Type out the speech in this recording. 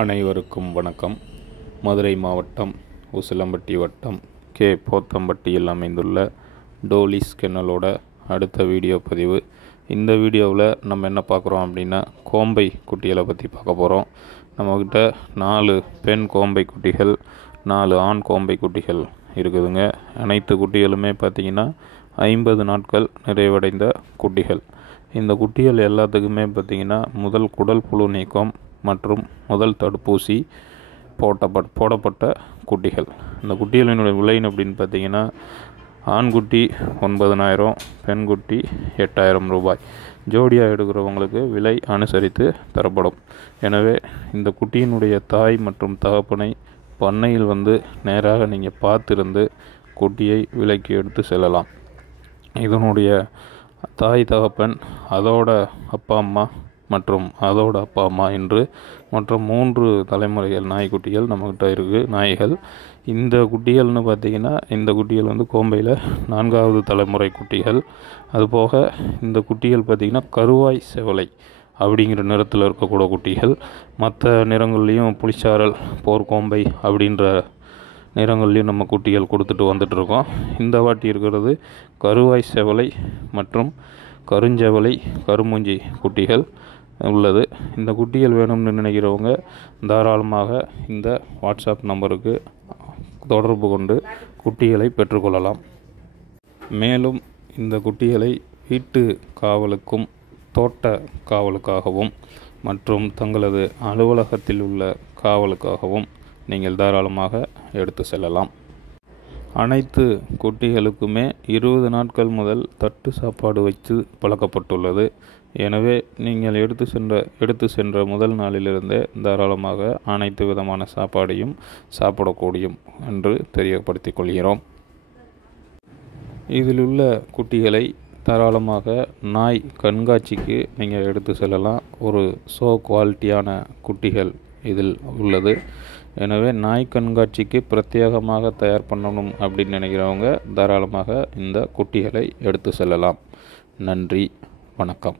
அனைவருக்கும் வணக்கம். மதுரை மாவட்டம் உசிலம்பட்டி வட்டம் கே போத்தம்பட்டியில் அமைந்துள்ள டோலிஸ் கென்னலோட அடுத்த வீடியோ பதிவு. இந்த வீடியோவில் நம்ம என்ன பார்க்குறோம் அப்படின்னா, கோம்பை குட்டிகளை பற்றி பார்க்க போகிறோம். நம்மக்கிட்ட 4 பெண் கோம்பை குட்டிகள், 4 ஆண் கோம்பை குட்டிகள் இருக்குதுங்க. அனைத்து குட்டிகளுமே பார்த்திங்கன்னா 50 நாட்கள் நிறைவடைந்த குட்டிகள். இந்த குட்டிகள் எல்லாத்துக்குமே பார்த்திங்கன்னா முதல் குடல் புழு நீக்கம் மற்றும் முதல் தடுப்பூசி போடப்பட்ட குட்டிகள். இந்த குட்டிகளினுடைய விலைன்னு அப்படின்னு பார்த்திங்கன்னா, ஆண்குட்டி 9,000, பெண்குட்டி 8,000 ரூபாய். ஜோடியாக எடுக்கிறவங்களுக்கு விலை அனுசரித்து தரப்படும். எனவே இந்த குட்டியினுடைய தாய் மற்றும் தகப்பனை பண்ணையில் நேராக நீங்கள் பார்த்திருந்து குட்டியை விலைக்கு எடுத்து செல்லலாம். இதனுடைய தாய் தகப்பன், அதோட அப்பா அம்மா மற்றும் அதோட அப்பா அம்மா என்று மற்ற 3 தலைமுறைகள் நாய்க்குட்டிகள் நம்மக்கிட்ட இருக்குது. நாய்கள் இந்த குட்டிகள்னு பார்த்திங்கன்னா, இந்த குட்டிகள் கோம்பையில் 4வது தலைமுறை குட்டிகள். அதுபோக இந்த குட்டிகள் பார்த்திங்கன்னா கருவாய் செவலை அப்படிங்கிற நிறத்தில் இருக்கக்கூடிய குட்டிகள். மற்ற நிறங்கள்லேயும் புளிச்சாரல், போர்க்கோம்பை அப்படின்ற நிறங்கள்லையும் நம்ம குட்டிகள் கொடுத்துட்டு வந்துட்டுருக்கோம். இந்த வாட்டி இருக்கிறது கருவாய் செவலை மற்றும் கருஞ்செவலை, கருமூஞ்சி குட்டிகள் உள்ளது. இந்த குட்டிகள் வேணும்னு நினைக்கிறவங்க தாராளமாக இந்த வாட்ஸ்அப் நம்பருக்கு தொடர்பு கொண்டு குட்டிகளை பெற்றுக்கொள்ளலாம். மேலும் இந்த குட்டிகளை வீட்டு காவலுக்கும் தோட்ட காவலுக்காகவும் மற்றும் தங்களது அலுவலகத்தில் உள்ள காவலுக்காகவும் நீங்கள் தாராளமாக எடுத்து செல்லலாம். அனைத்து குட்டிகளுக்குமே 20 நாட்கள் முதல் தட்டு சாப்பாடு வைத்து பழக்கப்பட்டுள்ளது. எனவே நீங்கள் எடுத்து சென்ற முதல் நாளிலிருந்தே தாராளமாக அனைத்து விதமான சாப்பாடையும் சாப்பிடக்கூடியும் என்று தெரியப்படுத்திக் கொள்கிறோம். இதில் உள்ள குட்டிகளை தாராளமாக நாய் கண்காட்சிக்கு நீங்கள் எடுத்து செல்லலாம். ஒரு குவாலிட்டியான குட்டிகள் இதில் உள்ளது. எனவே நாய் கண்காட்சிக்கு பிரத்யேகமாக தயார் பண்ணணும் அப்படின்னு நினைக்கிறவங்க தாராளமாக இந்த குட்டிகளை எடுத்து செல்லலாம். நன்றி, வணக்கம்.